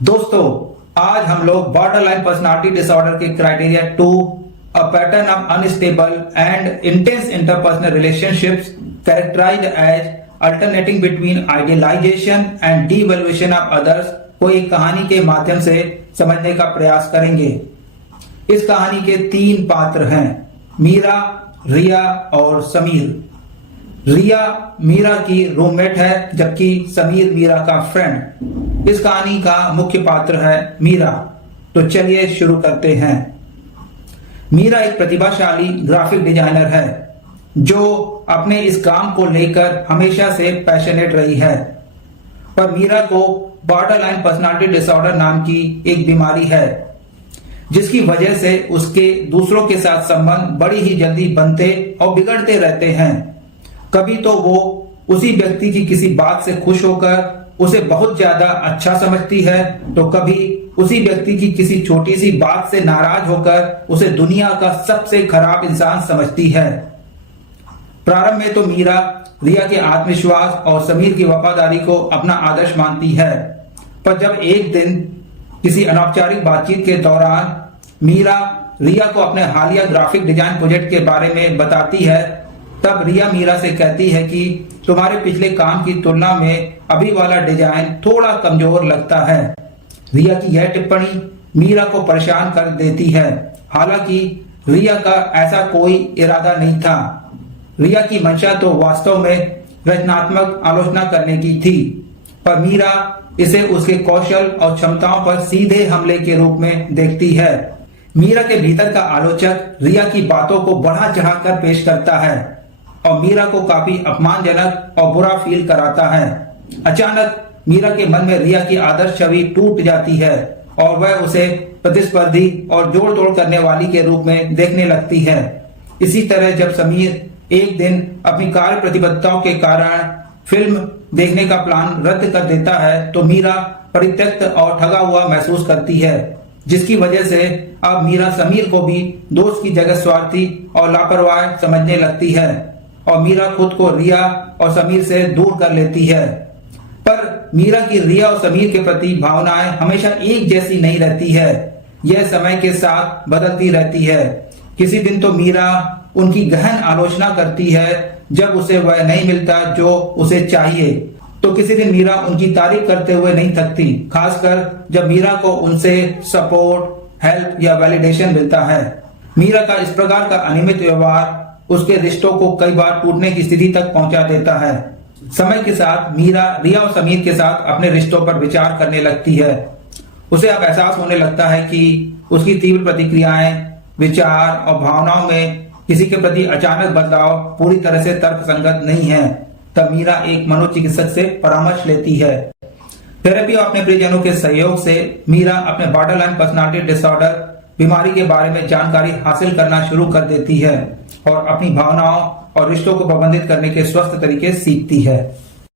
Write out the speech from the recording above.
दोस्तों, आज हम लोग बॉर्डर लाइन पर्सनालिटी डिसऑर्डर के criteria 2 a pattern of unstable and intense interpersonal relationships characterized as alternating between idealization and devaluation of others को एक कहानी के माध्यम से समझने का प्रयास करेंगे। इस कहानी के 3 पात्र हैं, मीरा, रिया और समीर। रिया मीरा की रूममेट है, जबकि समीर मीरा का फ्रेंड। इस कहानी का मुख्य पात्र है मीरा। तो चलिए शुरू करते हैं। मीरा एक प्रतिभाशाली ग्राफिक डिजाइनर है जो अपने इस काम को लेकर हमेशा से पैशनेट रही है। पर मीरा को बॉर्डर लाइन पर्सनालिटी डिसऑर्डर नाम की एक बीमारी है, जिसकी वजह से उसके दूसरों के साथ संबंध बड़ी ही जल्दी बनते और बिगड़ते रहते हैं। कभी तो वो उसी व्यक्ति की किसी बात से खुश होकर उसे बहुत ज्यादा अच्छा समझती है, तो कभी उसी व्यक्ति की किसी छोटी सी बात से नाराज होकर उसे दुनिया का सबसे खराब इंसान समझती है। प्रारंभ में तो मीरा रिया के आत्मविश्वास और समीर की वफादारी को अपना आदर्श मानती है, पर जब एक दिन किसी अनौपचारिक बातचीत के दौरान मीरा रिया को अपने हालिया ग्राफिक डिजाइन प्रोजेक्ट के बारे में बताती है, तब रिया मीरा से कहती है कि तुम्हारे पिछले काम की तुलना में अभी वाला डिजाइन थोड़ा कमजोर लगता है। रिया की यह टिप्पणी मीरा को परेशान कर देती है। हालांकि रिया का ऐसा कोई इरादा नहीं था। रिया की मंशा तो वास्तव में रचनात्मक आलोचना करने की थी, पर मीरा इसे उसके कौशल और क्षमताओं पर सीधे हमले के रूप में देखती है। मीरा के भीतर का आलोचक रिया की बातों को बढ़ा चढ़ाकर पेश करता है और मीरा को काफी अपमानजनक और बुरा फील कराता है। अचानक मीरा के मन में रिया की आदर्श छवि टूट जाती है और वह उसे प्रतिस्पर्धी और जोड़ तोड़ करने वाली के रूप में देखने लगती है। इसी तरह जब समीर एक दिन अपनी कार्य प्रतिबद्धताओं के कारण फिल्म देखने का प्लान रद्द कर देता है, तो मीरा परित्यक्त और ठगा हुआ महसूस करती है, जिसकी वजह से अब मीरा समीर को भी दोस्त की जगह स्वार्थी और लापरवाह समझने लगती है और मीरा खुद को रिया और समीर से दूर कर लेती है। पर मीरा की रिया और समीर के प्रति भावनाएं हमेशा एक जैसी नहीं रहती है। यह समय के साथ बदलती रहती है। किसी दिन तो मीरा उनकी गहन आलोचना करती है जब उसे वह नहीं मिलता जो उसे चाहिए, तो किसी दिन मीरा उनकी तारीफ करते हुए नहीं थकती, खासकर जब मीरा को उनसे सपोर्ट, हेल्प या वैलिडेशन मिलता है। मीरा का इस प्रकार का अनियमित व्यवहार उसके रिश्तों को कई बार टूटने की स्थिति तक पहुंचा देता है। समय के साथ मीरा रिया और समीर के साथ अपने रिश्तों पर विचार करने लगती है। उसे अब एहसास होने लगता है कि उसकी तीव्र प्रतिक्रियाएं, विचार और भावनाओं में किसी के प्रति अचानक बदलाव पूरी तरह से तर्कसंगत नहीं है। तब मीरा एक मनोचिकित्सक से परामर्श लेती है। थेरेपी और अपने प्रियजनों के सहयोग से मीरा अपने बॉर्डर लाइन पर्सनालिटी डिसऑर्डर बीमारी के बारे में जानकारी हासिल करना शुरू कर देती है और अपनी भावनाओं और रिश्तों को प्रबंधित करने के स्वस्थ तरीके सीखती है।